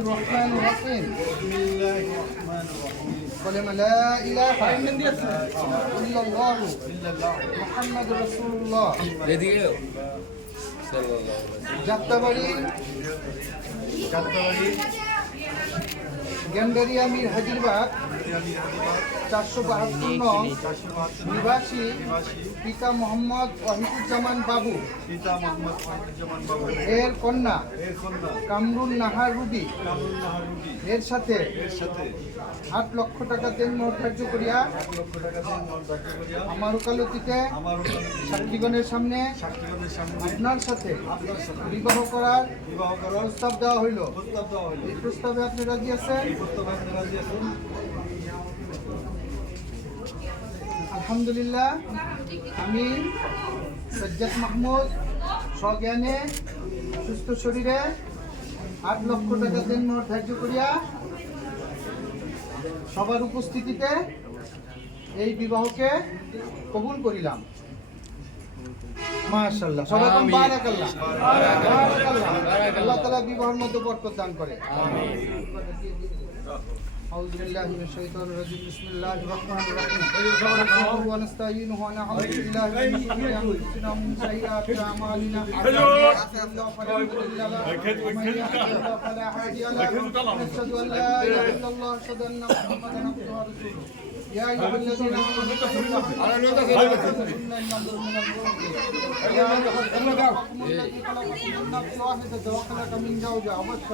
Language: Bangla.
الرحمن الرحيم بسم الله الرحمن الرحيم كلمة لا إله إلا الله إلا الله محمد رسول الله এদিকেও যাত্রাবাড়ি যাত্রাবাড়ি গেন্ডারিয়া মির হাজিরবাগ বিরিয়ানি হাজিবাগ চারশো বাহাত্তর নং নিবাসী পিতা মোহাম্মদ ওয়াহিদুজ্জামান বাবু। সীতা মোহাম্মদ ওয়াহিদুজ্জামান বাবু। এর কন্যা এর কন্যা। কামরুন নাহার রুবি। কামরুল নাহার রুবি। এর সাথে এর সাথে আট লক্ষ টাকা দেন ধার্য করিয়া লক্ষ টাকা ধার্য করিয়া আমার ওকালতিতে আমার সাক্ষীগণের সামনে সাক্ষীগণের সামনে আপনার সাথে আপনার সাথে বিবাহ করার বিবাহ করার প্রস্তাব দেওয়া হইল। প্রস্তাব দেওয়া হলো এই প্রস্তাবে আপনি রাজি আছেন? এই প্রস্তাবে আপনি রাজি আছেন? আলহামদুলিল্লাহ আমি সজ্জাদ মাহমুদ সজ্ঞানে সুস্থ শরীরে আট লক্ষ টাকা দেন ধার্য করিয়া সবার উপস্থিতিতে এই বিবাহকে কবুল করিলাম। মাশাআল্লাহ সবাই বারাকাল্লাহ। বারাকাল্লাহ। আল্লাহ তাআলা বিবাহের মধ্যে বরকত দান করে। أعوذ بالله من الشيطان الرجيم. بسم الله الرحمن الرحيم. ونستعينه ونعوذ بالله من شرور أنفسنا ومن سيئات أعمالنا. من يهده الله فلا مضل له ومن يضلل الله فلا هادي له. نشهد أن لا إله إلا الله أشهد أن محمدا عبده ورسوله. يا أيها الذين آمنوا اتقوا الله حق تقاته ولا تموتن إلا وأنتم مسلمون يا أيها الذين آمنوا الذي خلقكم من نفس واحدة وخلق من زوجها وبث